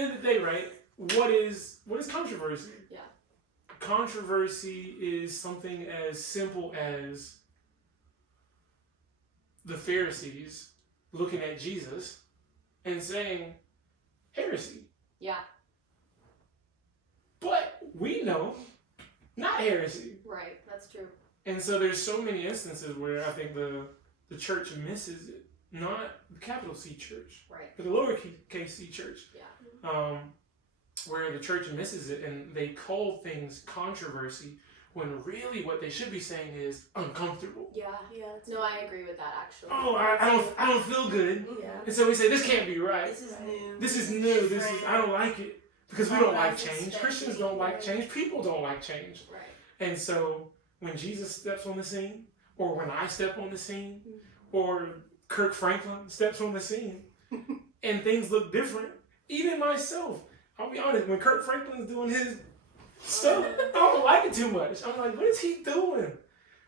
end of the day, right? What is controversy? Yeah. Controversy is something as simple as the Pharisees looking at Jesus and saying, heresy. Yeah. But we know, not heresy. Right, that's true. And so there's so many instances where I think the church misses it. Not the capital C church, right, but the lowercase c church. Yeah. Where the church misses it and they call things controversy when really what they should be saying is uncomfortable. Yeah. No, I agree with that actually. Oh, I don't feel good. Yeah. And so we say this can't be right. This is new. This is new. This is I don't like it because we don't like change. Expecting. Christians don't like change. People don't like change. Right. And so when Jesus steps on the scene, or when I step on the scene, or Kirk Franklin steps on the scene, and things look different, even myself, I'll be honest, when Kirk Franklin's doing his stuff, I don't like it too much. I'm like, what is he doing?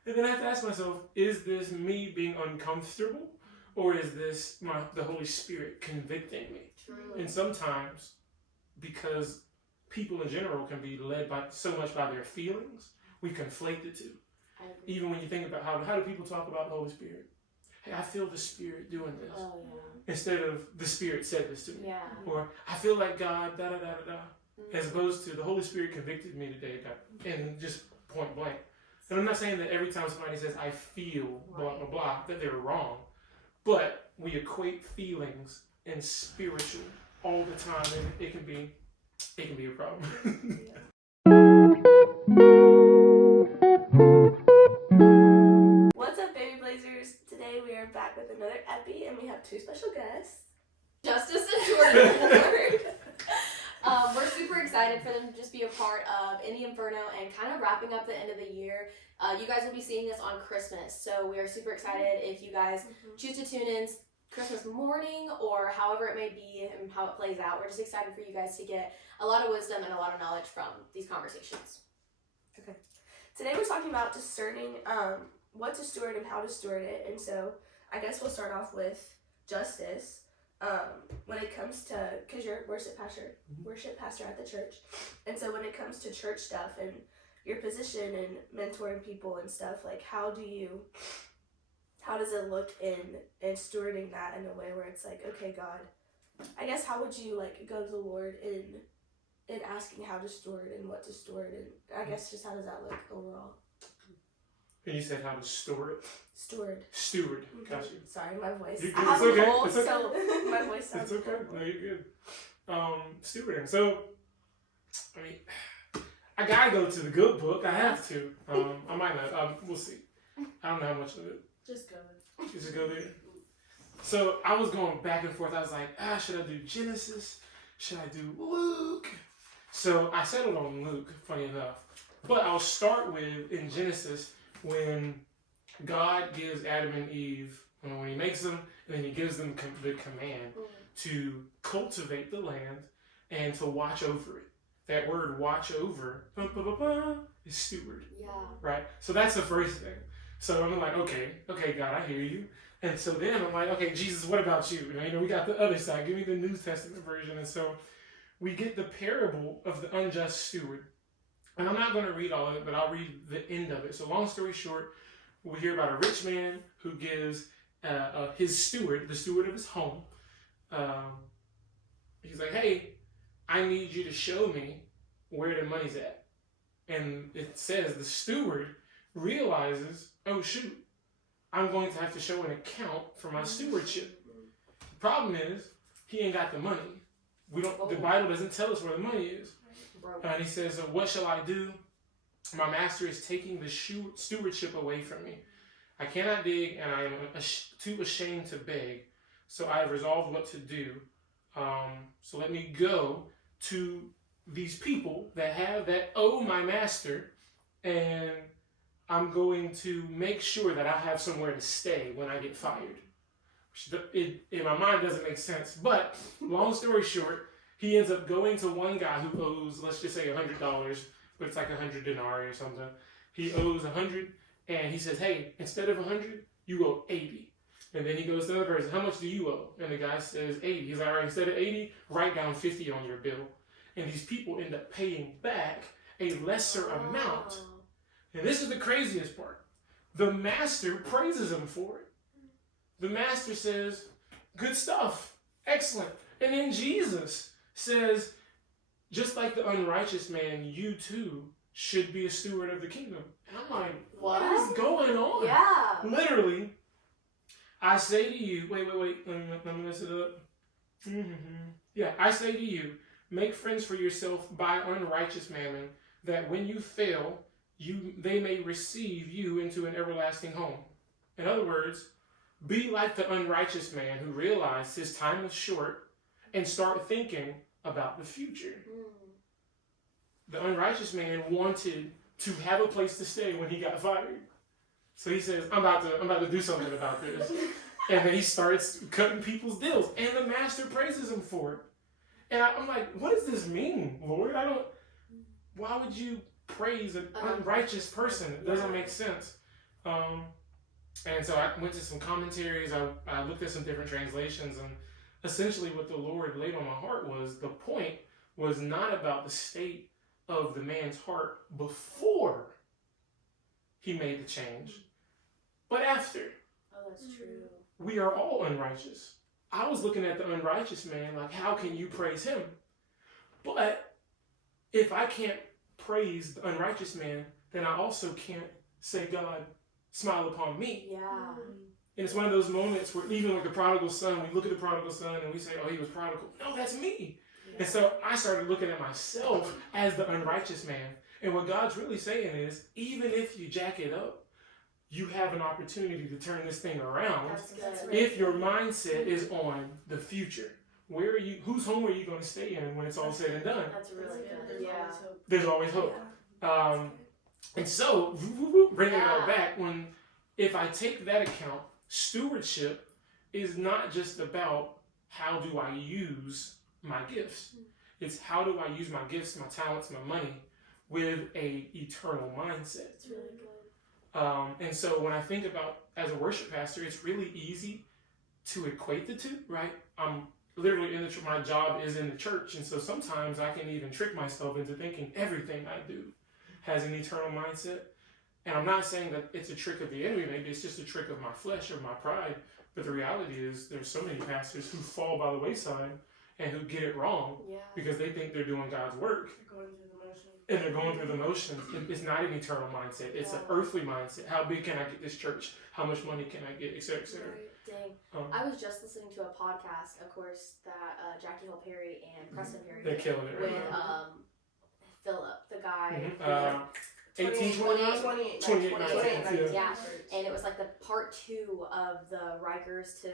And then I have to ask myself, is this me being uncomfortable, or is this the Holy Spirit convicting me? True. And sometimes, because people in general can be led by so much by their feelings, we conflate the two. Even when you think about how do people talk about the Holy Spirit? Hey, I feel the Spirit doing this. Oh, yeah. Instead of the Spirit said this to me. Yeah. Or I feel like God, da da da da da. As opposed to the Holy Spirit convicted me today, and just point blank. And I'm not saying that every time somebody says I feel blah blah blah that they're wrong, but we equate feelings and spiritual all the time, and it can be a problem. What's up, baby blazers? Today we are back with another epi, and we have two special guests. Justis and Jordan Ward. We're super excited for them to just be a part of In the Inferno and kind of wrapping up the end of the year. You guys will be seeing this on Christmas, so we are super excited if you guys choose to tune in Christmas morning or however it may be and how it plays out. We're just excited for you guys to get a lot of wisdom and a lot of knowledge from these conversations. Okay. Today we're talking about discerning what to steward and how to steward it. And so I guess we'll start off with Justis. When it comes to, because you're worship pastor at the church, and so when it comes to church stuff and your position and mentoring people and stuff, like how does it look in stewarding that in a way where it's like, okay, God, I guess how would you like go to the Lord in asking how to steward and what to steward, and I guess just how does that look overall? And you said how to store it? Steward. Gotcha. Sorry, my voice. You're good. I have It's okay. a cold, It's okay. so my voice sounds It's okay. horrible. No, you're good. Stewarding. So, I mean, I gotta go to the good book. I have to. I might not. We'll see. I don't know how much of it. Just go. Just go there. So I was going back and forth. I was like, should I do Genesis? Should I do Luke? So I settled on Luke, funny enough. But I'll start with in Genesis when God gives Adam and Eve, when he makes them, and then he gives them the command to cultivate the land and to watch over it. That word watch over is steward. Yeah. Right? So that's the first thing. So I'm like, okay, God, I hear you. And so then I'm like, okay, Jesus, what about you? And, we got the other side. Give me the New Testament version. And so we get the parable of the unjust steward. And I'm not going to read all of it, but I'll read the end of it. So long story short, we hear about a rich man who gives his steward, the steward of his home, he's like, hey, I need you to show me where the money's at. And it says the steward realizes, oh shoot, I'm going to have to show an account for my stewardship. The problem is, he ain't got the money. The Bible doesn't tell us where the money is. And he says, what shall I do? My master is taking the stewardship away from me. I cannot dig, and I am too ashamed to beg. So I have resolved what to do. So let me go to these people that owe my master, and I'm going to make sure that I have somewhere to stay when I get fired. Which in my mind doesn't make sense. But long story short, he ends up going to one guy who owes, let's just say $100, but it's like 100 denarii or something. He owes 100, and he says, hey, instead of 100, you owe 80. And then he goes to the other person, how much do you owe? And the guy says 80. He's like, all right, instead of 80, write down 50 on your bill. And these people end up paying back a lesser amount. And this is the craziest part. The master praises him for it. The master says, good stuff, excellent. And then Jesus says, just like the unrighteous man, you too should be a steward of the kingdom. And I'm like, what is going on? Yeah. Literally, I say to you, wait, let me mess it up. Yeah, I say to you, make friends for yourself by unrighteous mammon, that when you fail, they may receive you into an everlasting home. In other words, be like the unrighteous man who realized his time was short and start thinking about the future. The unrighteous man wanted to have a place to stay when he got fired. So he says, I'm about to do something about this. And then he starts cutting people's deals. And the master praises him for it. And I'm like, what does this mean, Lord? Why would you praise an unrighteous person? It doesn't make sense. And so I went to some commentaries. I looked at some different translations. And essentially what the Lord laid on my heart was the point was not about the state of the man's heart before he made the change, but after. Oh, that's true. We are all unrighteous. I was looking at the unrighteous man like, how can you praise him? But if I can't praise the unrighteous man, then I also can't say, God, smile upon me. Yeah. And it's one of those moments where even like the prodigal son, we look at the prodigal son and we say, oh, he was prodigal. No, that's me. Yeah. And so I started looking at myself as the unrighteous man. And what God's really saying is, even if you jack it up, you have an opportunity to turn this thing around. If your mindset is on the future. Where are you? Whose home are you going to stay in when it's all said and done? That's really good. Yeah. There's always hope. And so, bringing it all back, if I take that account, stewardship is not just about how do I use my gifts. It's how do I use my gifts, my talents, my money with a eternal mindset. It's really good. And so when I think about as a worship pastor, it's really easy to equate the two, right? I'm literally my job is in the church, and so sometimes I can even trick myself into thinking everything I do has an eternal mindset. And I'm not saying that it's a trick of the enemy, maybe it's just a trick of my flesh or my pride, but the reality is there's so many pastors who fall by the wayside and who get it wrong because they think they're doing God's work. And they're going through the motions. It's not an eternal mindset. It's an earthly mindset. How big can I get this church? How much money can I get? Et cetera, et cetera. Right. Dang. I was just listening to a podcast, of course, that Jackie Hill Perry and Preston Perry They're killing it right with now. Philip, the guy. 28. Yeah. And it was like the part 2 of the Rikers to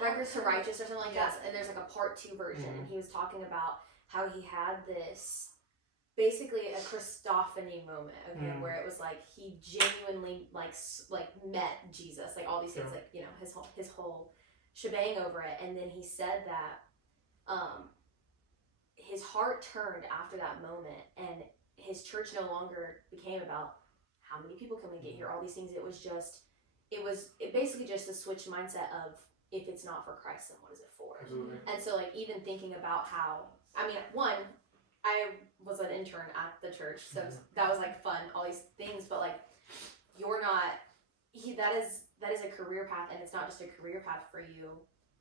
Righteous or something like that. And there's like a part 2 version. And he was talking about how he had this, basically a Christophany moment, okay, where it was like he genuinely like met Jesus, like all these things, like, you know, his whole shebang over it. And then he said that his heart turned after that moment, and his church no longer became about how many people can we get here, all these things. It basically just a switch mindset of, if it's not for Christ, then what is it for? Absolutely. And so like even thinking about how, I mean, one, I was an intern at the church, so that was like fun, all these things, but like that is a career path, and it's not just a career path for you,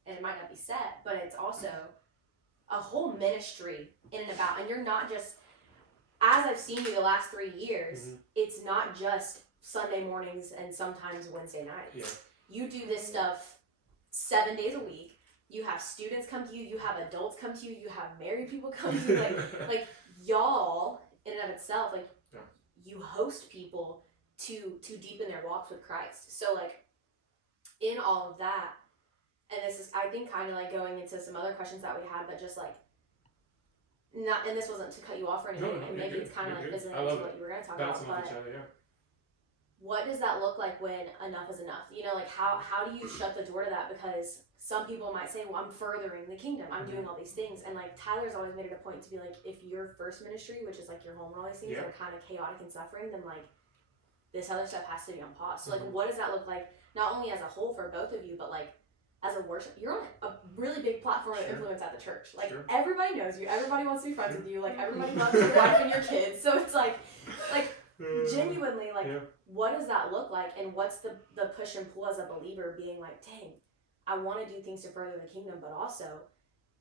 and it might not be set, but it's also a whole ministry in and about, and you're not just, as I've seen you the last 3 years, it's not just Sunday mornings and sometimes Wednesday nights. Yeah. You do this stuff 7 days a week. You have students come to you, you have adults come to you, you have married people come to you, like y'all in and of itself, like you host people to deepen their walks with Christ. So like in all of that, and this is, I think, kind of like going into some other questions that we had, but just like not, and this wasn't to cut you off or anything, and maybe it's kind of like fizzling into what you were going to talk about, but what does that look like when enough is enough? You know, like how do you shut the door to that? Because some people might say, well, I'm furthering the kingdom, I'm doing all these things, and like Tyler's always made it a point to be like, if your first ministry, which is like your home and all these things, are kind of chaotic and suffering, then like this other stuff has to be on pause. So, like, what does that look like, not only as a whole for both of you, but, like, as a worship, you're on a really big platform of influence at the church. Like, everybody knows you. Everybody wants to be friends with you. Like, everybody loves your wife and your kids. So it's like genuinely, like, what does that look like? And what's the push and pull as a believer being like, dang, I want to do things to further the kingdom, but also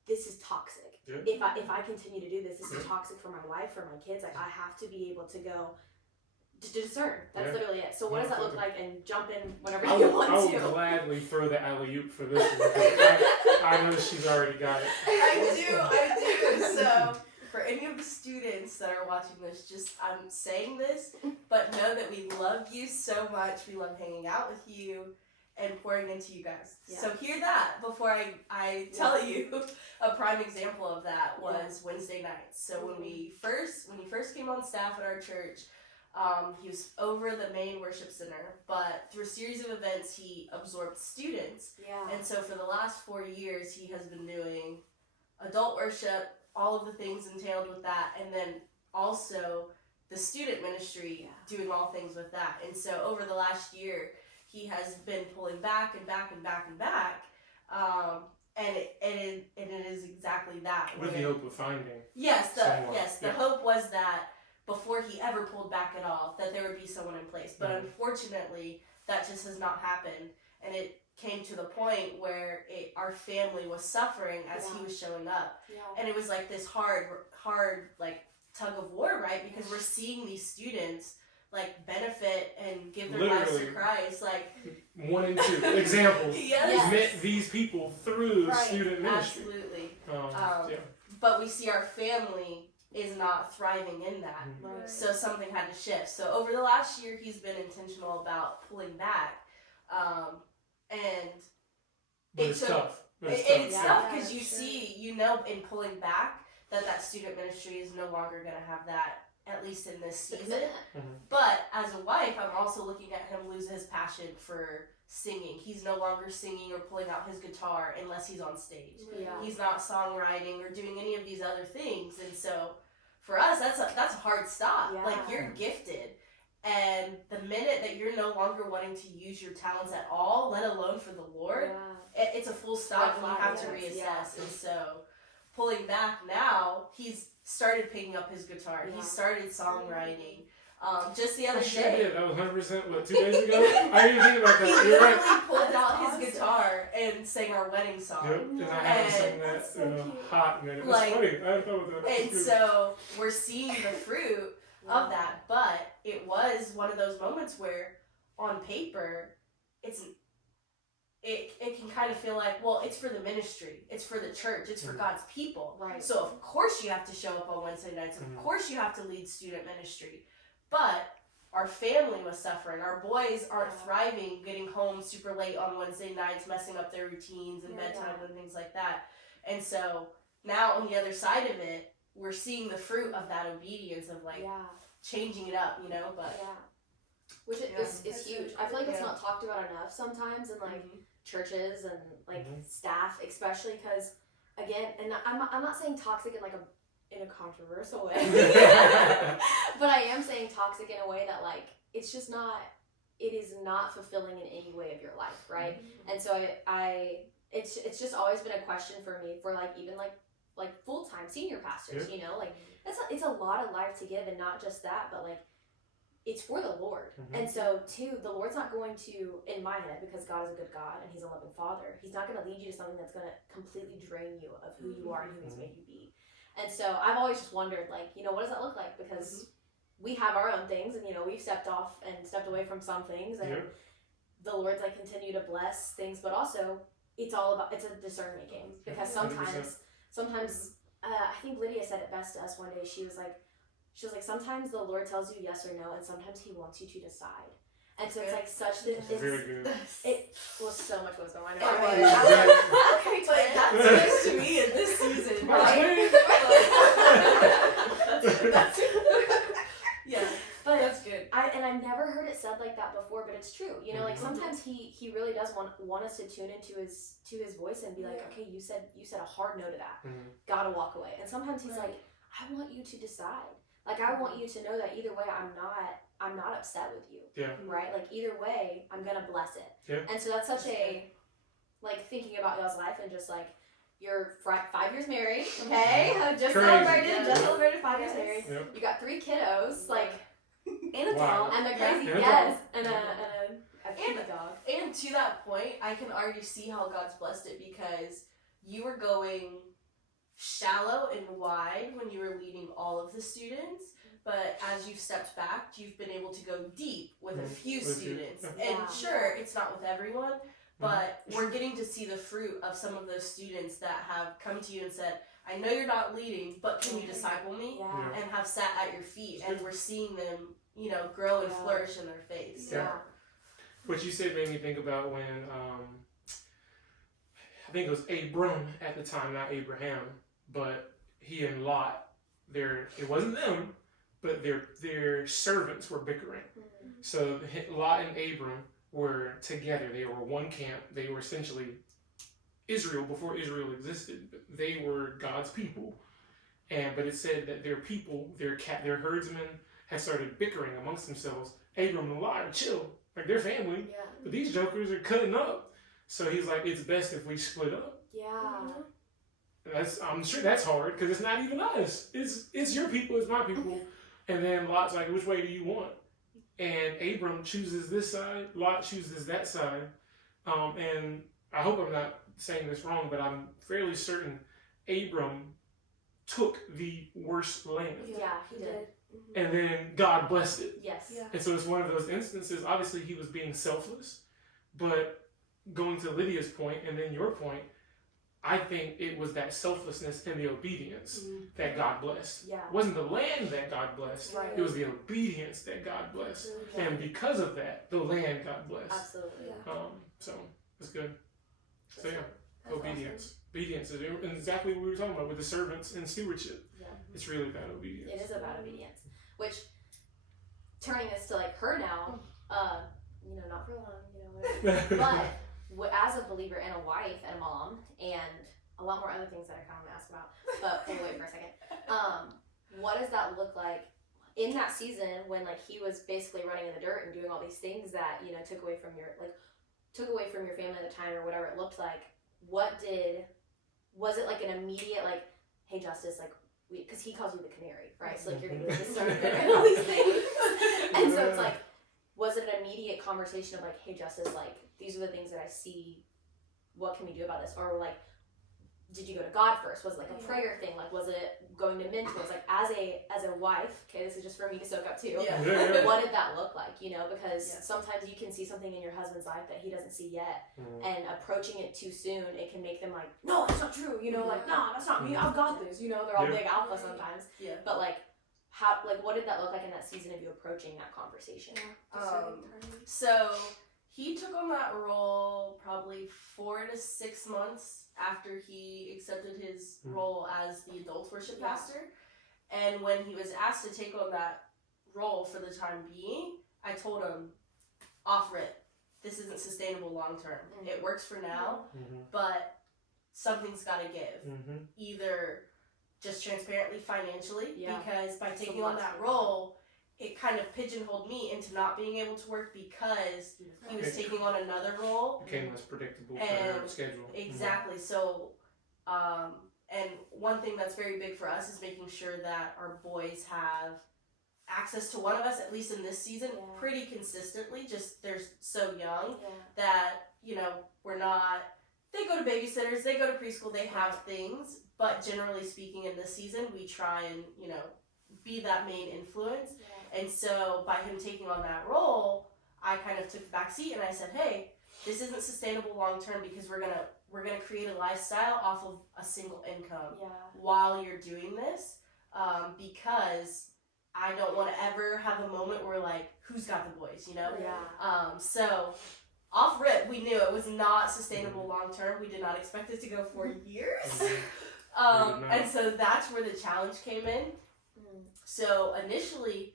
this is toxic. If I continue to do this is toxic for my wife, for my kids. Like, I have to be able to go to discern. That's literally it. So what does that look like? And jump in whenever you want to. I will gladly throw the alley-oop for this one. I know she's already got it. I do. So for any of the students that are watching this, I'm saying this, but know that we love you so much. We love hanging out with you and pouring into you guys. So hear that before I tell you. A prime example of that was Wednesday nights. So when he first came on staff at our church, he was over the main worship center, but through a series of events, he absorbed students. And so for the last 4 years, he has been doing adult worship, all of the things entailed with that, and then also the student ministry, doing all things with that. And so over the last year, he has been pulling back and back and back and back, and it is exactly that. With the hope of finding. The hope was that before he ever pulled back at all, that there would be someone in place. But unfortunately, that just has not happened. And it came to the point where our family was suffering as he was showing up. And it was like this hard, like, tug of war, right? Because we're seeing these students, like, benefit and give their lives to Christ. Like, 1 and 2 examples. Met these people through student ministry. Absolutely. But we see our family is not thriving in that. So something had to shift. So over the last year, he's been intentional about pulling back. But it's tough. It's tough because you see, in pulling back, that student ministry is no longer going to have that, at least in this season. But as a wife, I'm also looking at him lose his passion for singing. He's no longer singing or pulling out his guitar unless he's on stage. He's not songwriting or doing any of these other things. And so for us, that's a hard stop. Like, you're gifted. And the minute that you're no longer wanting to use your talents at all, let alone for the Lord, it's a full stop, and you have to reassess. And so pulling back now, he's started picking up his guitar. He started songwriting. Just the other day. That was 100%, 2 days ago? I didn't think about that. He literally pulled out his guitar and sang our wedding song. And I haven't sung that in a hot minute. It was funny. I thought that. And so we're seeing the fruit of that, but it was one of those moments where, on paper, it can kind of feel like, well, it's for the ministry, it's for the church, it's for God's people. So of course you have to show up on Wednesday nights, of course you have to lead student ministry. But our family was suffering. Our boys aren't thriving, getting home super late on Wednesday nights, messing up their routines and bedtime and things like that. And so now on the other side of it, we're seeing the fruit of that obedience of, like, changing it up, but which is huge. I feel like it's not talked about enough sometimes in, like, churches and, like, staff, especially because, again, and I'm not saying toxic in, like, in a controversial way, but I am saying toxic in a way that, like, it is not fulfilling in any way of your life, right? And so it's just always been a question for me for, like, even like full-time senior pastors, like, it's a lot of life to give, and not just that, but, like, it's for the Lord. And so too, the Lord's not going to, in my head, because God is a good God and he's a loving Father, he's not going to lead you to something that's going to completely drain you of who you are and who he's made you be. And so I've always just wondered, like, what does that look like? Because we have our own things, and, we've stepped off and stepped away from some things, and the Lord's, like, continue to bless things, but also it's a discernment game, because sometimes I think Lydia said it best to us one day. She was like, sometimes the Lord tells you yes or no, and sometimes he wants you to decide. And so it's like such very good. It was so much wisdom. I know. Okay, but that's news to me in this season, right? that's but that's good. I've never heard it said like that before, but it's true. Like, sometimes he really does want us to tune into his voice and be like, okay, you said a hard no to that. Gotta walk away. And sometimes he's like, I want you to decide. Like, I want you to know that either way, I'm not upset with you. Yeah. Right? Like, either way, I'm gonna bless it. Yeah. And so that's such a, like, thinking about y'all's life and just like, you're 5 years married, okay? Just Crazy. celebrated 5 years married. Yep. You got 3 kiddos, like, And a Wow. dog. and the crazy, And a yes, dog. and a cute dog. And to that point, I can already see how God's blessed it because you were going shallow and wide when you were leading all of the students, but as you've stepped back, you've been able to go deep with a few With a few, students. yeah. And Yeah. sure, it's not with everyone, but we're getting to see the fruit of some of those students that have come to you and said, I know you're not leading, but can you disciple me? Yeah. And have sat at your feet, and we're seeing them, you know, grow and flourish in their faith. Yeah. What you said made me think about when I think it was Abram at the time, not Abraham, but he and Lot. It wasn't them, but their servants were bickering. So Lot and Abram were together. They were one camp. They were essentially Israel before Israel existed. They were God's people, but it said that their people, their herdsmen, had started bickering amongst themselves. Abram and Lot are chill, like they're family, Yeah. but these jokers are cutting up. So he's like, it's best if we split up. Yeah. I'm sure that's hard because it's not even us. It's your people, it's my people. And then Lot's like, which way do you want? And Abram chooses this side. Lot chooses that side. And I hope I'm not saying this wrong, but I'm fairly certain Abram took the worst land. Yeah, he did. And then God blessed it. Yes. Yeah. And so it's one of those instances, obviously he was being selfless, but going to Lydia's point and then your point, I think it was that selflessness and the obedience that God blessed. Yeah. It wasn't the land that God blessed. Right. It was the obedience that God blessed. Yeah. And because of that, the land got blessed. Absolutely. Yeah. So it's good. So yeah, That's obedience. Obedience is exactly what we were talking about with the servants and stewardship. Yeah. It's really about obedience. It is about obedience. Which, turning this to like her now, you know, not for long, you know, whatever. But as a believer and a wife and a mom and a lot more other things that I kind of want to ask about, but we'll wait for a second. What does that look like in that season when like he was basically running in the dirt and doing all these things that, you know, took away from your family at the time or whatever it looked like? Was it like an immediate like, hey Justice, like, because he calls you the canary, right? So like you're gonna be discerning and all these things. And so it's like, was it an immediate conversation of like, hey Justice, like these are the things that I see, what can we do about this? Or like, did you go to God first? Was it like a prayer thing? Like was it going to mentors? Like as a wife, okay, this is just for me to soak up too. Yeah. What did that look like? You know, because Yeah. sometimes you can see something in your husband's life that he doesn't see yet, and approaching it too soon, it can make them like, no, that's not true. You know, like, no, that's not me. I've got this. You know, they're all Yeah. big alpha sometimes. Yeah. But like, what did that look like in that season of you approaching that conversation? So he took on that role probably 4 to 6 months after he accepted his role as the adult worship pastor. And when he was asked to take on that role for the time being, I told him, off rip, this isn't sustainable long term. It works for now, but something's got to give. Either just transparently financially, because by taking on that role, it kind of pigeonholed me into not being able to work because he was taking on another role. Became less predictable for And their schedule. Exactly. So, and one thing that's very big for us is making sure that our boys have access to one of us, at least in this season, pretty consistently. Just they're so young that, you know, we're not, they go to babysitters, they go to preschool, they have things, but generally speaking in this season, we try and, you know, be that main influence. And so by him taking on that role, I kind of took the back seat and I said, hey, this isn't sustainable long term because we're gonna create a lifestyle off of a single income while you're doing this, because I don't want to ever have a moment where like, who's got the boys, you know? So off rip, we knew it was not sustainable long term. We did not expect it to go for years. And so that's where the challenge came in. So initially,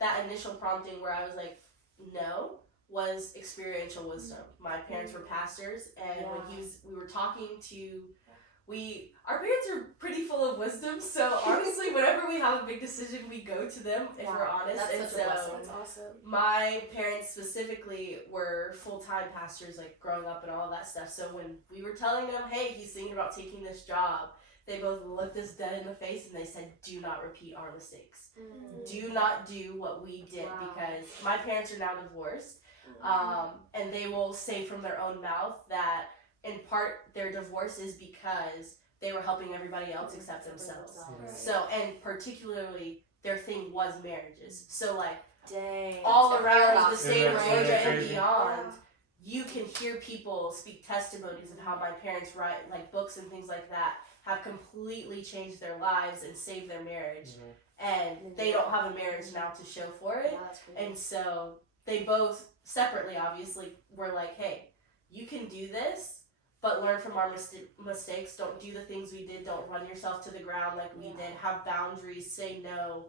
that initial prompting where I was like, no, was experiential wisdom. My parents were pastors, and when we were talking to our parents are pretty full of wisdom, so honestly, whenever we have a big decision, we go to them, if we're honest. That's And such a blessing. That's awesome. my parents specifically were full-time pastors, like growing up and all of that stuff. So when we were telling them, hey, he's thinking about taking this job, they both looked us dead in the face and they said, do not repeat our mistakes. Do not do what we did. Wow. Because my parents are now divorced, and they will say from their own mouth that in part their divorce is because they were helping everybody else accept themselves. Right. So, and particularly their thing was marriages. So like Dang. all That's a around the paradox. state of that's Georgia and crazy. beyond, you can hear people speak testimonies of how my parents write like books and things like that have completely changed their lives and saved their marriage. And they don't have a marriage now to show for it. Yeah, that's crazy. And so they both separately obviously were like, hey, you can do this, but learn from our mistakes. Don't do the things we did. Don't run yourself to the ground like we did. Have boundaries. Say no.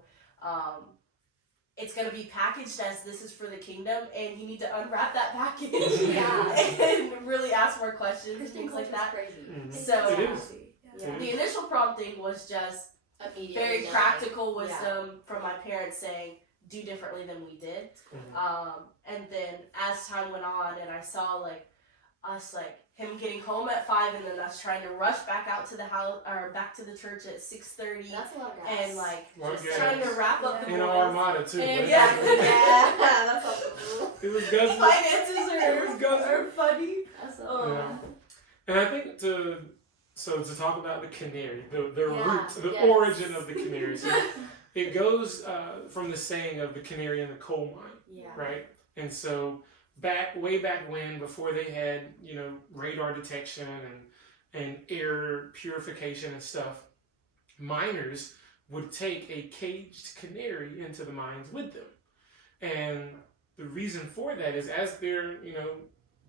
It's going to be packaged as this is for the kingdom, and you need to unwrap that package and really ask more questions and things like that. Crazy. So It is. Yeah. the initial prompting was just Immediately very done. practical wisdom from my parents saying, do differently than we did. And then as time went on and I saw like us like him getting home at 5 and then us trying to rush back out to the house or back to the church at 6:30 That's a lot of gas. and like Lot of just gas. trying to wrap up the In our boys. armada too. And but- exactly. Yeah, that's awesome. It was guzzling. Finances It was guzzling. are funny. That's Yeah. awesome. And I think to talk about the canary, the Yeah, root, the yes. origin of the canary. So it goes from the saying of the canary in the coal mine, Yeah. right? And so way back when, before they had radar detection and air purification and stuff, miners would take a caged canary into the mines with them, and the reason for that is as they're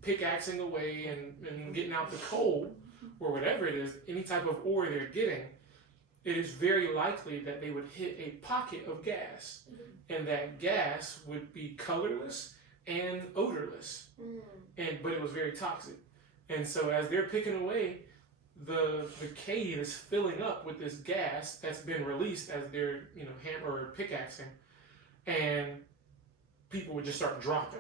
pickaxing away and getting out the coal or whatever it is, any type of ore they're getting, it is very likely that they would hit a pocket of gas, and that gas would be colorless and odorless, but it was very toxic. And so as they're picking away, the cave is filling up with this gas that's been released as they're hammer or pickaxing, and people would just start dropping.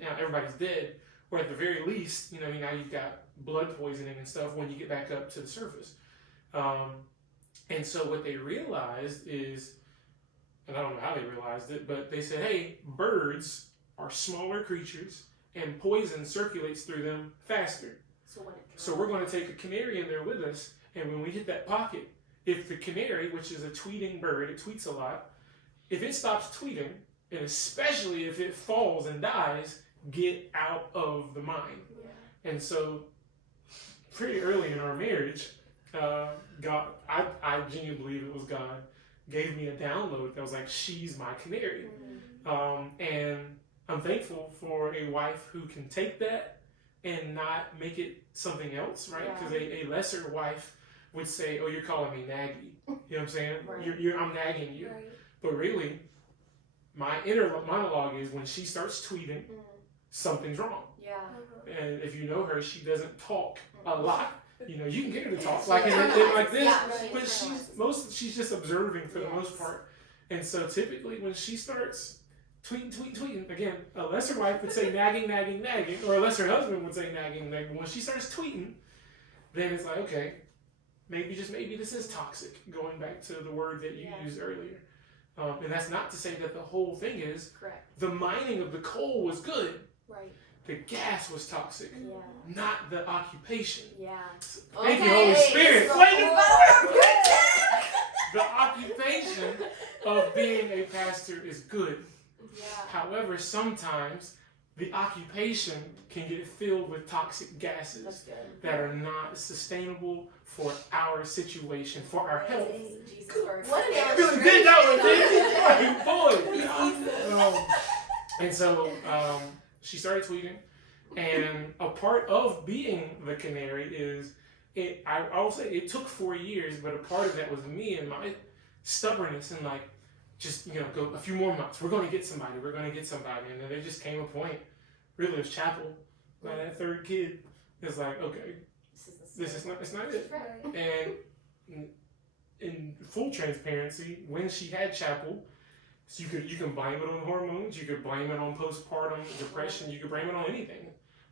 Now everybody's dead, or at the very least, now you've got blood poisoning and stuff when you get back up to the surface. And so what they realized is, and I don't know how they realized it, but they said, hey, birds are smaller creatures and poison circulates through them faster. So we're going to take a canary in there with us, and when we hit that pocket, if the canary, which is a tweeting bird, it tweets a lot, if it stops tweeting, and especially if it falls and dies, get out of the mine. And so pretty early in our marriage, God, I genuinely believe it was God, gave me a download that was like, she's my canary. And I'm thankful for a wife who can take that and not make it something else, right? Because a lesser wife would say, oh, you're calling me naggy. You know what I'm saying? Right. I'm nagging you. But really, my inner monologue is when she starts tweeting, something's wrong. Yeah. And if you know her, she doesn't talk a lot. You can get her to talk She like internalizes. this, Yeah, but internalizes. she's just observing for the Yes. most part. And so typically when she starts tweeting, again, a lesser wife would say nagging, or a lesser husband would say nagging. When she starts tweeting, then it's like, okay, maybe this is toxic, going back to the word that you used earlier. And that's not to say that the whole thing is. Correct. The mining of the coal was good. Right. The gas was toxic, Yeah. not the occupation. Yeah. Thank you, Holy Spirit. So Way to cool. The occupation of being a pastor is good. Yeah. However, sometimes the occupation can get filled with toxic gases That's good. that are not sustainable for our situation, for our health. Jesus first. What an You really did that one, boy. And so she started tweeting, and a part of being the canary is I will say it took 4 years, but a part of that was me and my stubbornness and like, just go a few more months. We're going to get somebody. And then there just came a point. Really, it was chapel. By that third kid, it's like, okay, this is not, it's not it. Right. And in full transparency, when she had chapel, so you can blame it on hormones, you could blame it on postpartum depression, you could blame it on anything.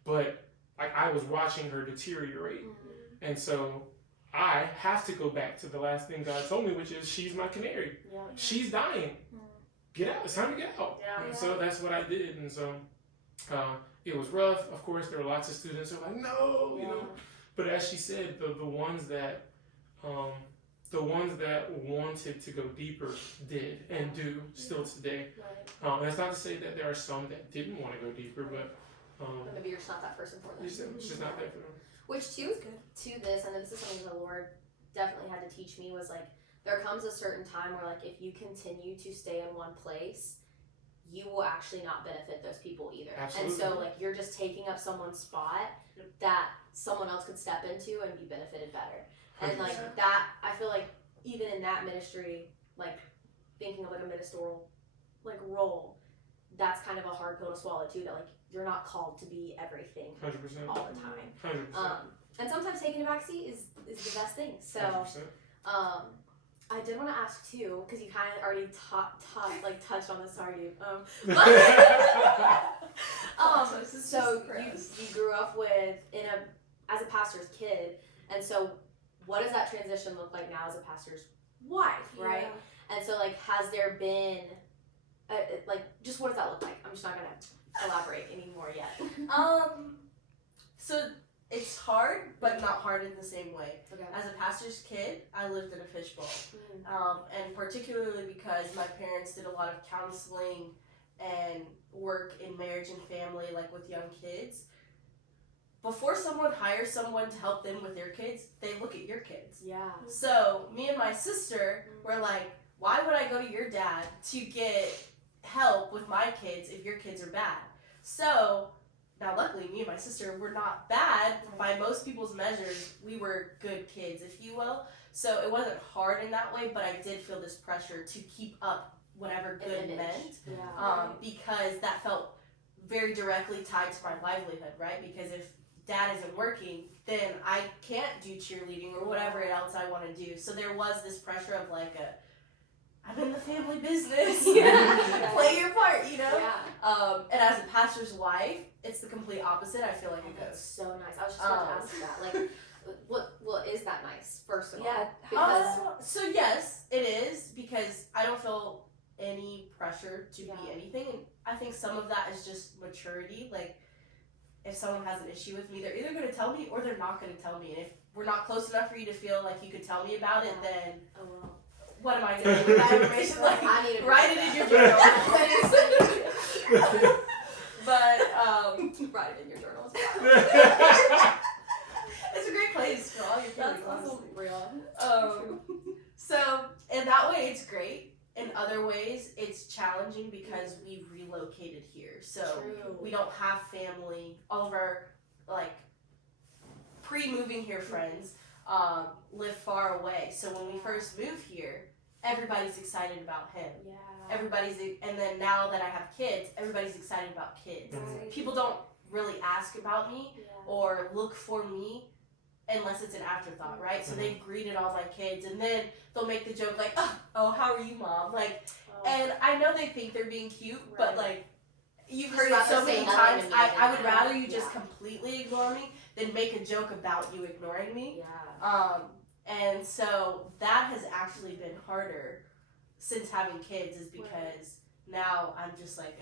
But like I was watching her deteriorate, and so I have to go back to the last thing God told me, which is she's my canary. Yeah. She's dying. Get out. It's time to get out. Yeah. And so that's what I did. And so it was rough. Of course, there were lots of students who were like, no, you know. But as she said, the ones that wanted to go deeper did and do still today. Right. That's not to say that there are some that didn't want to go deeper, but But maybe you're just not that person for them. it's just not there for them. Which to this, and this is something the Lord definitely had to teach me, was like there comes a certain time where like if you continue to stay in one place, you will actually not benefit those people either. Absolutely. And so like you're just taking up someone's spot that someone else could step into and be benefited better. And like 100%. that, I feel like even in that ministry, like thinking of like a ministerial like role, that's kind of a hard pill to swallow too. That like you're not called to be everything 100%. all the time. 100%. And sometimes taking a backseat is the best thing. So 100%. I did want to ask too, because you kind of already touched on this. Sorry, dude. So you grew up as a pastor's kid, and so what does that transition look like now as a pastor's wife, right? Yeah. And so like, has there been just what does that look like? I'm just not gonna elaborate anymore yet. So it's hard, but not hard in the same way. Okay. As a pastor's kid, I lived in a fishbowl. And particularly because my parents did a lot of counseling and work in marriage and family, like with young kids. Before someone hires someone to help them with their kids, they look at your kids. Yeah. So me and my sister were like, why would I go to your dad to get help with my kids if your kids are bad? So now luckily me and my sister were not bad by most people's measures. We were good kids, if you will. So it wasn't hard in that way, but I did feel this pressure to keep up whatever good meant. Yeah. Because that felt very directly tied to my livelihood, right? Because if dad isn't working, then I can't do cheerleading or whatever else I want to do. So there was this pressure of like I'm in the family business. Play your part, you know? Yeah. And as a pastor's wife, it's the complete opposite. I feel like it That's goes. so nice. I was just about to ask that. Like, what is that nice? First of all, Yeah. because So yes, it is, because I don't feel any pressure to Yeah. be anything, and I think some of that is just maturity. Like, if someone has an issue with me, they're either going to tell me or they're not going to tell me. And if we're not close enough for you to feel like you could tell me about it, then oh well. what am I doing with that information? Like, I need to write it in your journal. But write it in your journals. it's a great place for all your That's feelings. also honestly. real. So in that way, it's great. In other ways, it's challenging because we relocated here. So True. we don't have family. All of our like pre-moving here friends live far away. So when we first moved here, everybody's excited about him. Yeah. And then now that I have kids, everybody's excited about kids. Right. People don't really ask about me Yeah. or look for me unless it's an afterthought, right? So they've greeted all my kids, and then they'll make the joke like, oh, how are you, mom? Like, Oh. and I know they think they're being cute, but Right. like, you've Just heard it rather so say many nothing times. than I would anything. rather you just Yeah. completely ignore me than make a joke about you ignoring me. Yeah. And so that has actually been harder since having kids, is because now I'm just like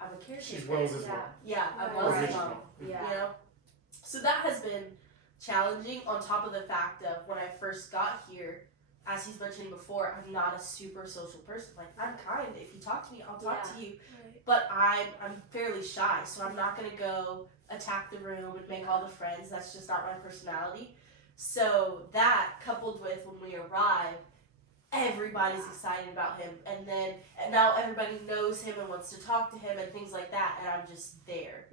I'm a caretaker. She's Wells' mom. Yeah, I'm Right. Wells' Original. mom. Yeah. You know? So that has been challenging, on top of the fact of when I first got here, as he's mentioned before, I'm not a super social person. Like, I'm kind. If you talk to me, I'll talk to you. Right. But I'm fairly shy, so I'm not going to go attack the room and make all the friends. That's just not my personality. So that, coupled with when we arrive, everybody's excited about him. And now everybody knows him and wants to talk to him and things like that. And I'm just there.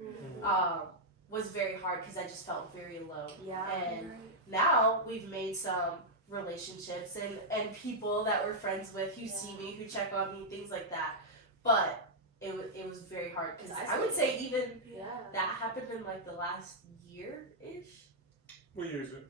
Was very hard because I just felt very low. Yeah. And now we've made some relationships and people that we're friends with who see me, who check on me, things like that. But it was very hard because I would say even Yeah. that happened in like the last year-ish. What year is it?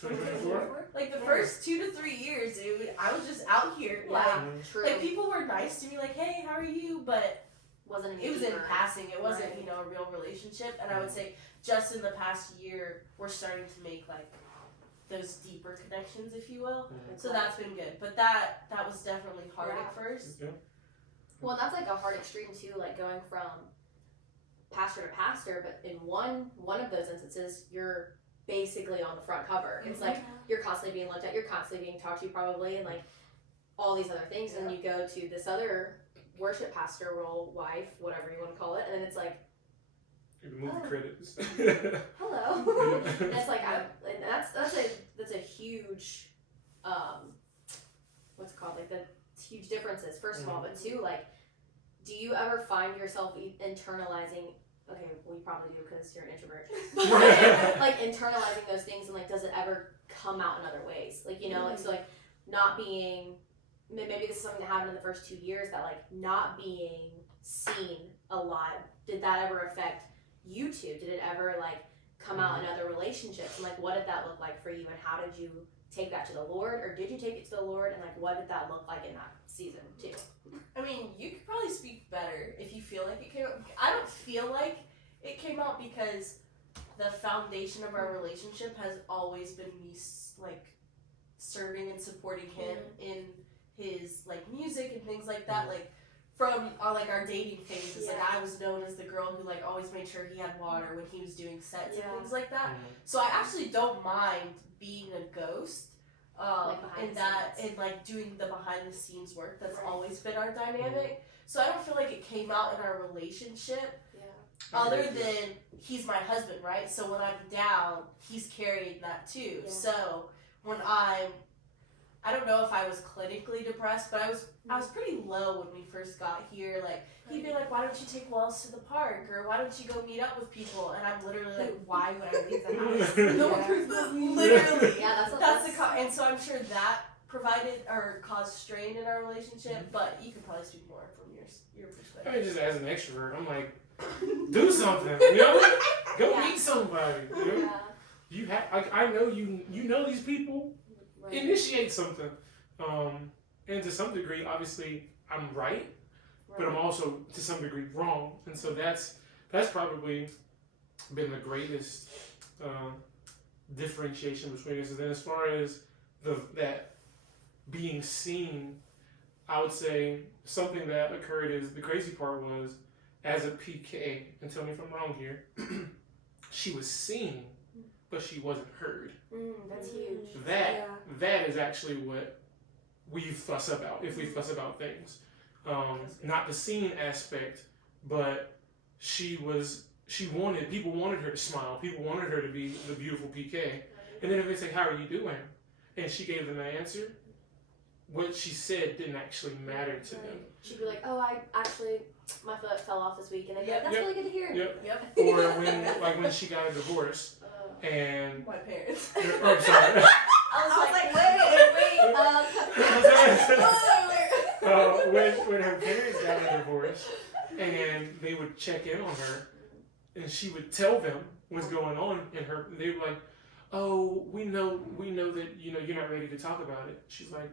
2024? Like the first 2 to 3 years, dude, I was just out here. Yeah, true. Like people were nice to me, like, hey, how are you? But wasn't it was in passing. It wasn't, Right. a real relationship. And I would say just in the past year, we're starting to make like those deeper connections, if you will. So that's been good. But that was definitely hard at first. Yeah. Well, that's like a hard extreme too, like going from pastor to pastor, but in one of those instances, you're basically on the front cover. It's like you're constantly being looked at, you're constantly being talked to probably, and like all these other things. And then you go to this other worship pastor role, wife, whatever you want to call it, and then it's like, The movie credits. hello. And it's like, and that's a huge, what's it called? Like the huge differences. First of all, but two, like, do you ever find yourself internalizing? Okay, well, you probably do because you're an introvert. But, like internalizing those things, and like, does it ever come out in other ways? Like, like so, like not being. Maybe this is something that happened in the first 2 years, that like not being seen a lot. Did that ever affect you two? Did it ever like come out in other relationships? And like, what did that look like for you? And how did you take that to the Lord, or did you take it to the Lord? And like, what did that look like in that season too? I mean, you could probably speak better if you feel like it came out. I don't feel like it came out because the foundation of our relationship has always been me like serving and supporting him in his like music and things like that. Like from like our dating phases, like I was known as the girl who like always made sure he had water when he was doing sets and things like that. So I actually don't mind being a ghost. And that and like doing the behind the scenes work, that's always been our dynamic. So I don't feel like it came out in our relationship other than he's my husband, right? So when I'm down, he's carrying that too. So when I don't know if I was clinically depressed, but I was pretty low when we first got here. Like he'd be like, "Why don't you take Wells to the park?" Or "Why don't you go meet up with people?" And I'm literally like, "Why would I leave the house?" No one approves me. Literally. Yeah, and so I'm sure that provided or caused strain in our relationship. But you could probably speak more from your perspective. I mean, just as an extrovert, I'm like, do something. Go meet somebody. You have. I know you know these people. Right. Initiate something. And to some degree, obviously, I'm right, but I'm also to some degree wrong, and so that's probably been the greatest differentiation between us. And then as far as that being seen, I would say something that occurred is the crazy part was, as a PK, and tell me if I'm wrong here, she was seen, but she wasn't heard. That's huge. That is actually what we fuss about, if we fuss about things. Not the seen aspect, but people wanted her to smile. People wanted her to be the beautiful PK. And then if they say, "How are you doing?" and she gave them an answer, what she said didn't actually matter to them. She'd be like, "Oh, my foot fell off this week," and they'd be like, "That's really good to hear." Yep. Or when she got a divorce, and my parents. I'm sorry. I was like, wait. When her parents got a divorce, and they would check in on her, and she would tell them what's going on, and they were like, "Oh, we know that you're not ready to talk about it." She's like,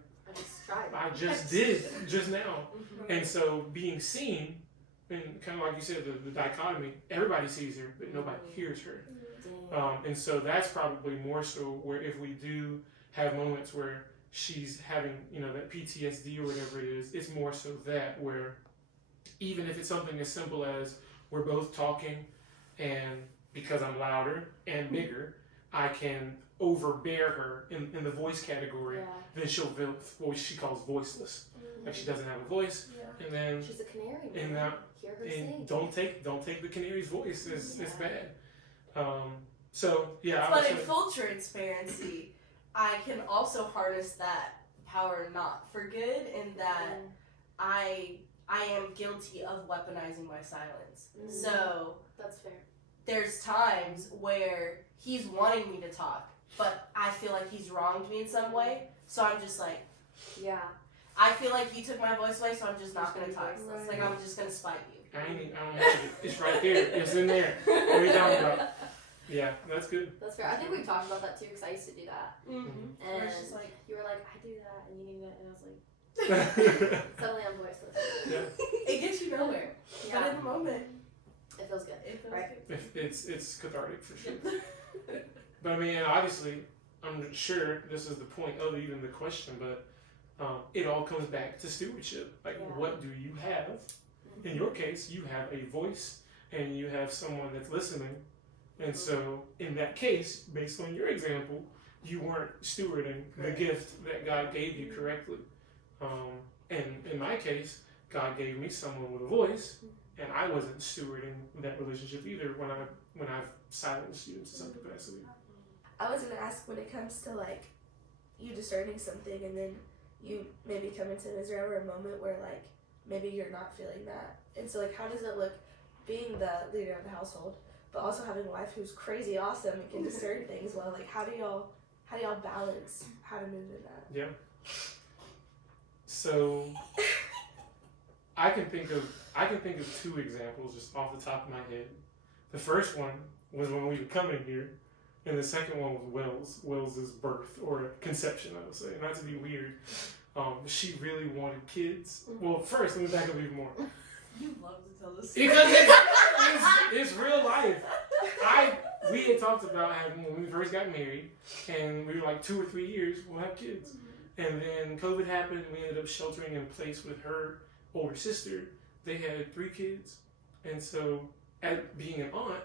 I just did just now. And so being seen, and kind of like you said, the dichotomy, everybody sees her, but nobody hears her. And so that's probably more so where if we do have moments where she's having, that PTSD or whatever it is, it's more so that where even if it's something as simple as we're both talking and because I'm louder and bigger, I can overbear her in the voice category, then she'll feel what she calls voiceless. Like she doesn't have a voice, and then she's a canary. And hear her sing. Don't take the canary's voice. It's bad. So yeah. But in full transparency, I can also harness that power not for good, in that I am guilty of weaponizing my silence. So that's fair. There's times where he's wanting me to talk, but I feel like he's wronged me in some way. So I'm just like, I feel like you took my voice away, so I'm just not gonna talk. It's like I'm just gonna spite you. I don't know. It's right there. It's in there. What are you talking about? Yeah, that's good. That's fair. I think we've talked about that too, because I used to do that. Mm-hmm. And it's just like, you were like, I do that, and you knew that, and I was like, Yeah. suddenly I'm voiceless. it gets you nowhere. But Yeah, in the moment, it feels good. it feels Right. good. It's cathartic for sure. But I mean, and obviously, I'm sure this is the point of even the question, but it all comes back to stewardship. Like, Yeah. what do you have? In your case, you have a voice and you have someone that's listening. And so, in that case, based on your example, you weren't stewarding the gift that God gave you correctly. And in my case, God gave me someone with a voice, and I wasn't stewarding that relationship either when I've silenced you to some capacity. I was gonna ask, when it comes to like you discerning something and then you maybe come into, is there ever a moment where like maybe you're not feeling that? And so like, how does it look being the leader of the household, but also having a wife who's crazy awesome and can discern things well? Like, how do y'all balance how to move in that? Yeah. So I can think of two examples just off the top of my head. The first one was when we were coming here, and the second one was Will's birth or conception, I would say. Not to be weird. She really wanted kids. Well, first, let me back up even more. You love to tell us. Because it's real life. We had talked about having, when we first got married, and we were like 2 or 3 years, we'll have kids. And then COVID happened, and we ended up sheltering in place with her older sister. They had 3 kids. And so, at being an aunt,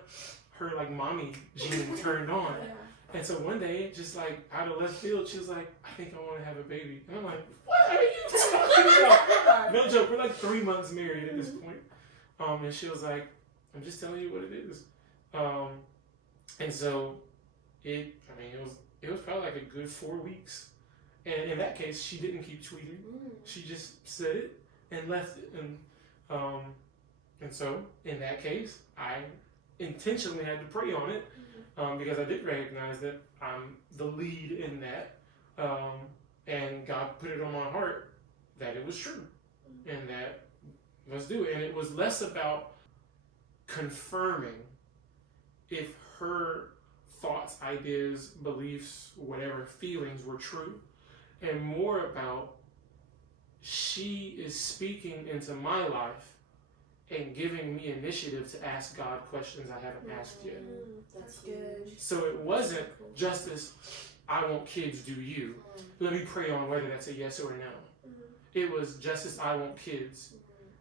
her like mommy gene turned on. Yeah. And so one day, just like out of left field, she was like, I think I want to have a baby. And I'm like, what are you talking about? No joke, we're like 3 months married at this point. And she was like, I'm just telling you what it is. And so it was probably like a good 4 weeks. And in that case, she didn't keep tweeting. She just said it and left it. And so in that case, I intentionally had to pray on it. Because I did recognize that I'm the lead in that, and God put it on my heart that it was true, and that let's do it. And it was less about confirming if her thoughts, ideas, beliefs, whatever, feelings were true, and more about she is speaking into my life and giving me initiative to ask God questions I haven't asked yet. That's good. So it wasn't Justice, I want kids, do you? Let me pray on whether that's a yes or a no. It was Justice, I want kids.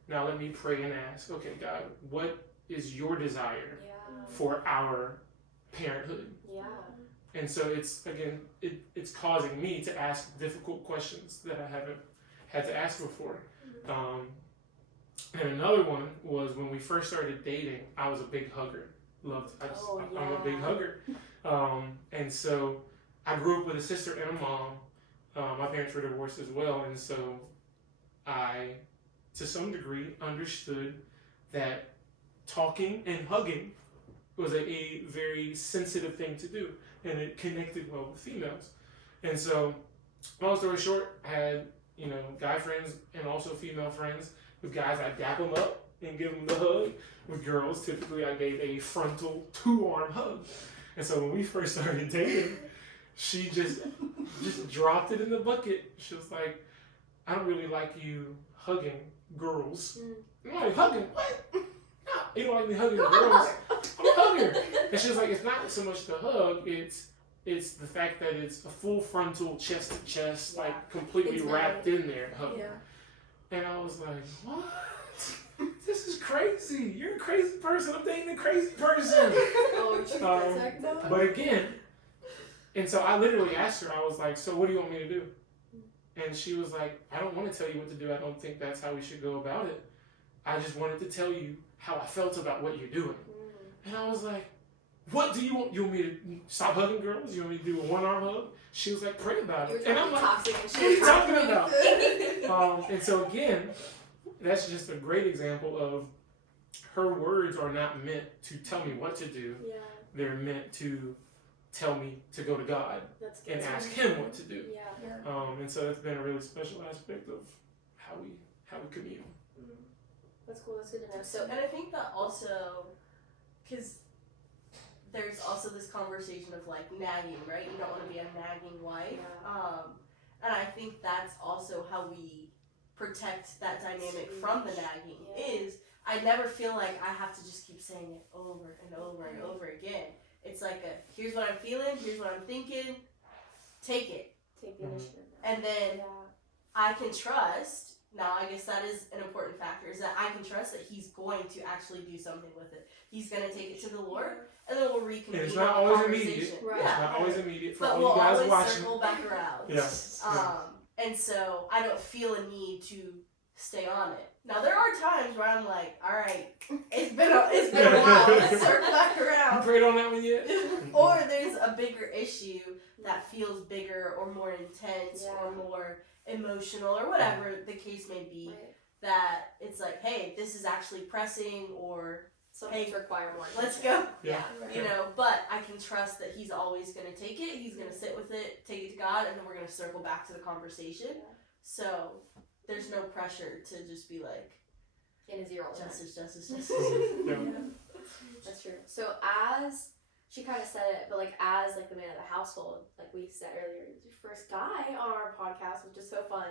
Now let me pray and ask, okay, God, what is your desire for our parenthood? Yeah. And so it's, again, it's causing me to ask difficult questions that I haven't had to ask before. And another one was when we first started dating, I was a big hugger. I'm a big hugger. And so I grew up with a sister and a mom. My parents were divorced as well. And so I, to some degree, understood that talking and hugging was a very sensitive thing to do. And it connected well with females. And so, long story short, I had, guy friends and also female friends. With guys, I dap them up and give them the hug. With girls, typically I gave a frontal 2-arm hug. And so when we first started dating, she just dropped it in the bucket. She was like, I don't really like you hugging girls. I'm like, hugging? What? No, you don't like me hugging girls? I'm a hugger. And she was like, it's not so much the hug, it's the fact that it's a full frontal, chest to chest, like completely wrapped in there hug. Yeah. And I was like, what? This is crazy. You're a crazy person. I'm dating a crazy person. But again, and so I literally asked her, I was like, so what do you want me to do? And she was like, I don't want to tell you what to do. I don't think that's how we should go about it. I just wanted to tell you how I felt about what you're doing. And I was like, what do you want? You want me to stop hugging girls? You want me to do a 1-arm hug? She was like, pray about it. And I'm like, toxic what are you talking about? And so again, that's just a great example of her words are not meant to tell me what to do. Yeah. They're meant to tell me to go to God and ask Him what to do. Yeah. And so that's been a really special aspect of how we commune. That's cool. That's good to know. So, And I think that also, because there's also this conversation of like nagging, right? You don't want to be a nagging wife. And I think that's also how we protect that dynamic from the nagging is I never feel like I have to just keep saying it over and over and over again. It's like here's what I'm feeling, here's what I'm thinking, take it. Take the initiative. And then I can trust, now I guess that is an important factor, is that I can trust that he's going to actually do something with it. He's going to take it to the Lord, and then we'll reconvene. And it's not on the always conversation. immediate. Right. It's not always immediate for But all we'll you guys always watching. circle back around. And so I don't feel a need to stay on it. Now there are times where I'm like, all right, it's been a while, let's circle back You around. prayed on that one yet? Or there's a bigger issue that feels bigger or more intense or more emotional or whatever the case may be. Right. That it's like, hey, this is actually pressing, or Some things require more. let's go. Yeah. You know, but I can trust that he's always going to take it. He's going to sit with it, take it to God, and then we're going to circle back to the conversation. Yeah. So there's no pressure to just be like, In his ear all the time. justice. Yeah. That's true. So as she kind of said it, but like as like the man of the household, like we said earlier, you're the first guy on our podcast, which is so fun.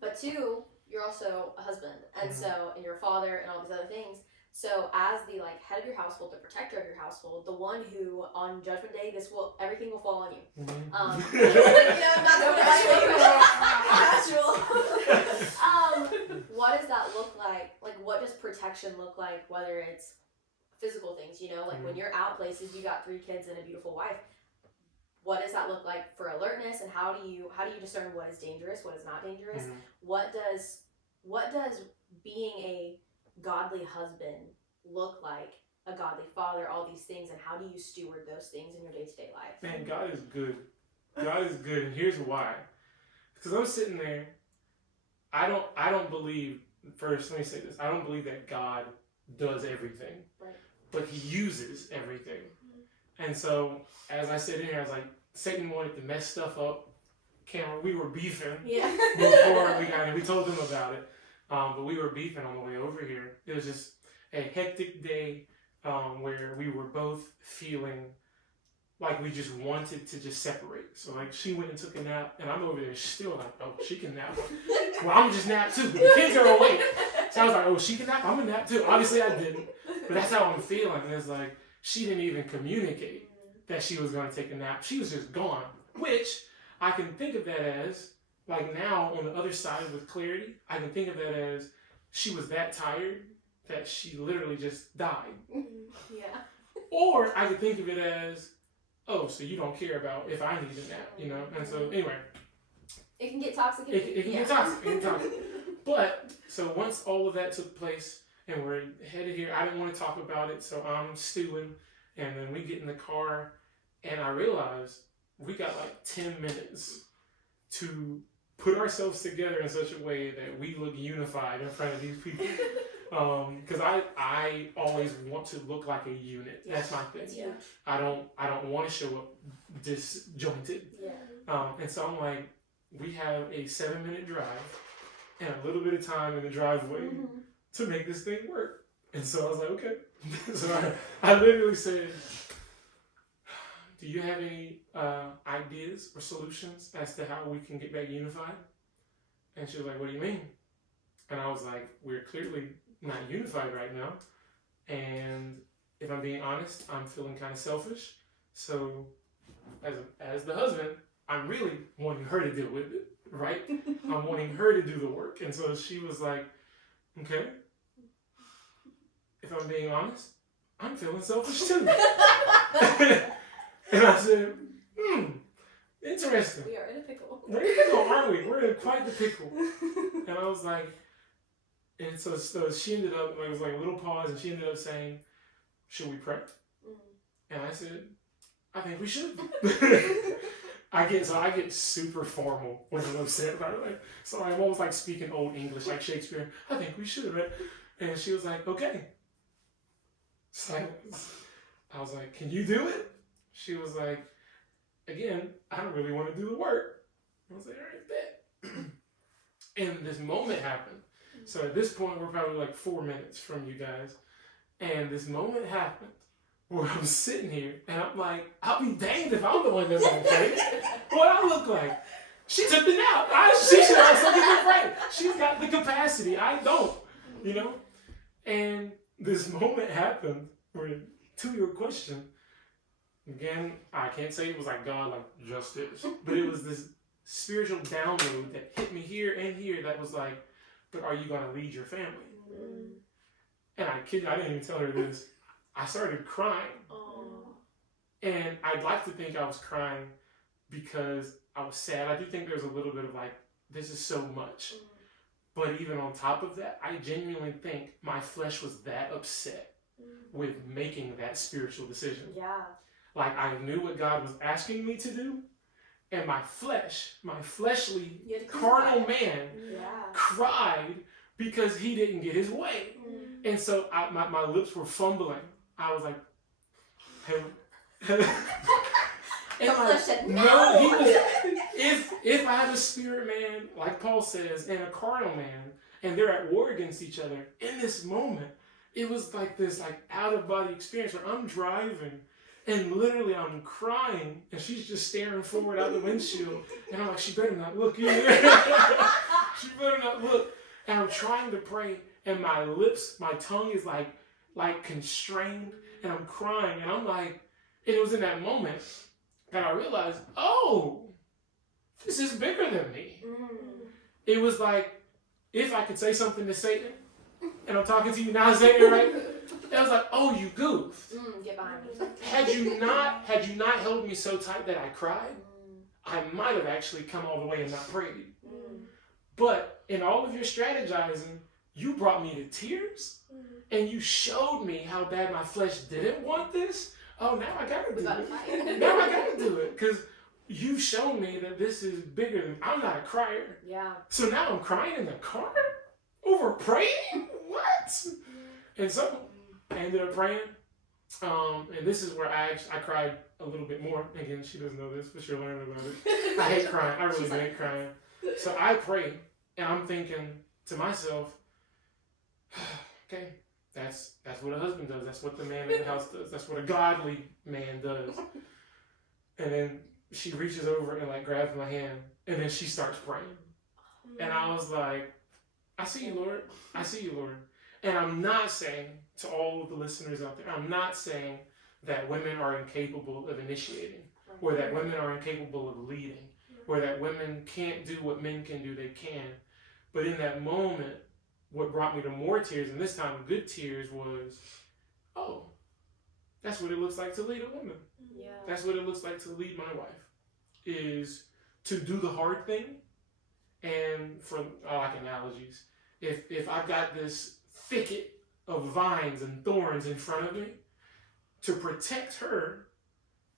But two, you're also a husband, and so and you're a father and all these other things. So as the like head of your household, the protector of your household, the one who on Judgment Day, everything will fall on you. You know, not Casual. what does that look like? Like, what does protection look like? Whether it's physical things, you know, like when you're out places, you got 3 kids and a beautiful wife. What does that look like for alertness, and how do you discern what is dangerous, what is not dangerous? What does being a godly husband look like? A godly father, all these things, and how do you steward those things in your day-to-day life? Man, God is good. God is good, and here's why. Because I'm sitting there, I don't believe, first let me say this, I don't believe that God does everything. Right. But he uses everything. And so, as I said in here, I was like, Satan wanted to mess stuff up. Cameron, we were beefing before we got in. We told them about it. But we were beefing on the way over here. It was just a hectic day where we were both feeling like we just wanted to just separate. So like she went and took a nap, and I'm over there still like, oh, she can nap. Well, I'm just nap too. The kids are awake. So I was like, oh, she can nap? I'm gonna nap too. Obviously I didn't. But that's how I'm feeling. And it's like, she didn't even communicate that she was gonna take a nap. She was just gone. Which I can think of that as, like now on the other side with clarity, I can think of that as she was that tired that she literally just died. Yeah. Or I could think of it as, oh, so you don't care about if I need a nap, you know? And so anyway. It can get toxic. It can get toxic. It can get toxic. But, so once all of that took place and we're headed here, I didn't want to talk about it, so I'm stewing. And then we get in the car and I realize we got like 10 minutes to put ourselves together in such a way that we look unified in front of these people. Because I always want to look like a unit. That's my thing. Yeah. I don't want to show up disjointed. Yeah. And so I'm like, we have a 7-minute drive and a little bit of time in the driveway to make this thing work. And so I was like, okay. So I literally said, do you have any ideas or solutions as to how we can get back unified? And she was like, what do you mean? And I was like, we're clearly not unified right now. And if I'm being honest, I'm feeling kind of selfish. So as the husband, I'm really wanting her to deal with it, right? I'm wanting her to do the work. And so she was like, okay. If I'm being honest, I'm feeling selfish too. And I said, interesting. We are in a pickle. We're in a pickle, aren't we? We're in quite the pickle. And I was like, and so she ended up, it was like a little pause, and she ended up saying, should we pray? And I said, I think we should. I get super formal when I'm upset about it. Like, so I'm almost like speaking old English, like Shakespeare. I think we should, right? And she was like, okay. Silence. I was like, can you do it? She was like, again, I don't really want to do the work. I was like, all right, bet. And this moment happened. So at this point, we're probably like 4 minutes from you guys. And this moment happened where I'm sitting here and I'm like, I'll be danged if I'm the one that's gonna pray. What I look like? She took the nap. She should also get to pray. She's got the capacity. I don't, you know? And this moment happened where, to your question, again, I can't say it was like God, like justice, but it was this spiritual download that hit me here and here that was like, but are you gonna lead your family? And I kid you, I didn't even tell her this. I started crying. And I'd like to think I was crying because I was sad. I do think there's a little bit of like, this is so much. But even on top of that, I genuinely think my flesh was that upset with making that spiritual decision. Yeah. Like I knew what God was asking me to do, and my flesh, my fleshly, carnal man cried because he didn't get his way. And so my lips were fumbling. I was like, hey. And flesh said, no, he was, if I have a spirit man, like Paul says, and a carnal man, and they're at war against each other, in this moment, it was like this like out-of-body experience where I'm driving, and literally I'm crying, and she's just staring forward out the windshield, and I'm like, she better not look either. She better not look. And I'm trying to pray, and my lips, my tongue is like constrained, and I'm crying, and I'm like, and it was in that moment that I realized, oh, this is bigger than me. It was like, if I could say something to Satan, and I'm talking to you now, Satan, right? I was like, oh, you goofed. Get behind me. Had you not held me so tight that I cried, I might have actually come all the way and not prayed. But in all of your strategizing, you brought me to tears, and you showed me how bad my flesh didn't want this. Oh, now I gotta do it. Now I gotta do it, because you've shown me that this is bigger than, I'm not a crier. Yeah. So now I'm crying in the car over praying? What? And so I ended up praying. And this is where I cried a little bit more. Again, she doesn't know this, but she'll learn about it. I hate crying. I really hate crying. So I pray, and I'm thinking to myself, okay, that's what a husband does. That's what the man in the house does. That's what a godly man does. And then she reaches over and like grabs my hand, and then she starts praying. And I was like, I see you, Lord. I see you, Lord. And I'm not saying to all of the listeners out there, I'm not saying that women are incapable of initiating, or that women are incapable of leading, or that women can't do what men can do. They can. But in that moment, what brought me to more tears, and this time good tears, was, oh, that's what it looks like to lead a woman. Yeah. That's what it looks like to lead my wife, is to do the hard thing. And for, I like analogies, if I've got this thicket of vines and thorns in front of me, to protect her,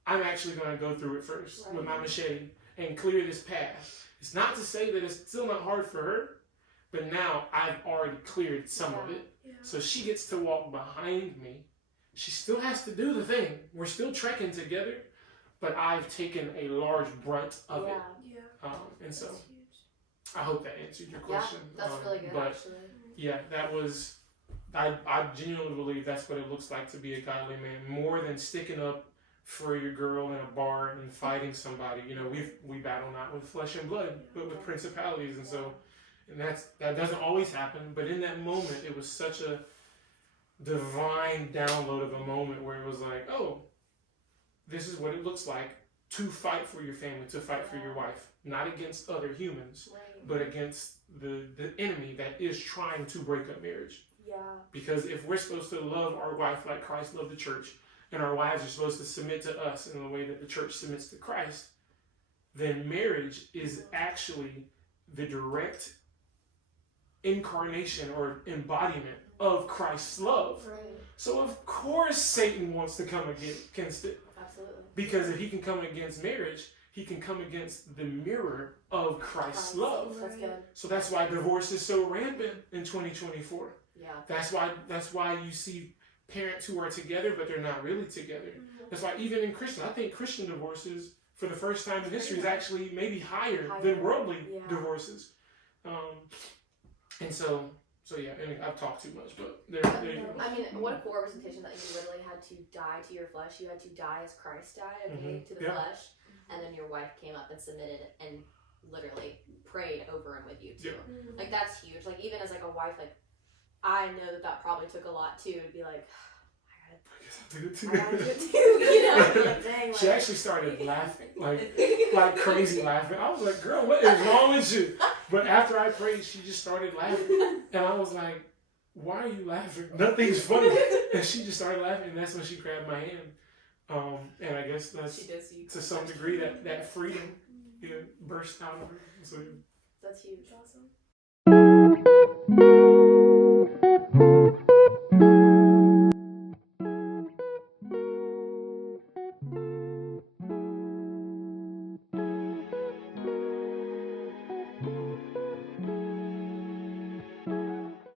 I'm actually going to go through it first with my machete and clear this path. It's not to say that it's still not hard for her, but now I've already cleared some of it. So she gets to walk behind me. She still has to do the thing. We're still trekking together, but I've taken a large brunt of it. And so I hope that answered your question. Yeah, that's really good, but actually. Yeah, that was, I genuinely believe that's what it looks like to be a godly man. More than sticking up for your girl in a bar and fighting somebody. You know, we battle not with flesh and blood, but with principalities. And so, and that doesn't always happen. But in that moment, it was such a divine download of a moment where it was like, oh, this is what it looks like to fight for your family, to fight for your wife. Not against other humans, but against the enemy that is trying to break up marriage. Yeah. Because if we're supposed to love our wife like Christ loved the church, and our wives are supposed to submit to us in the way that the church submits to Christ, then marriage is actually the direct incarnation or embodiment of Christ's love. Right. So of course Satan wants to come against it. Absolutely. Because if he can come against marriage, he can come against the mirror of Christ's love. That's good. So that's why divorce is so rampant in 2024. Yeah. That's why you see parents who are together but they're not really together. That's why even in Christian, I think Christian divorces for the first time in history is actually maybe higher than worldly divorces. And so So yeah, and I've talked too much, but there you go. I mean, what a cool representation that you literally had to die to your flesh. You had to die as Christ died, okay, to the flesh, and then your wife came up and submitted and literally prayed over and with you too. Yeah. Like that's huge. Like even as like a wife, like I know that probably took a lot too to be like, I guess I gotta do it too, you know? Like, dang, She like, actually started laughing, like crazy laughing. I was like, girl, what is wrong with you? But after I prayed, she just started laughing. And I was like, why are you laughing? Nothing's funny. And she just started laughing, and that's when she grabbed my hand. And I guess that's, She does see to some degree, that freedom burst out of her. So, that's huge. Awesome.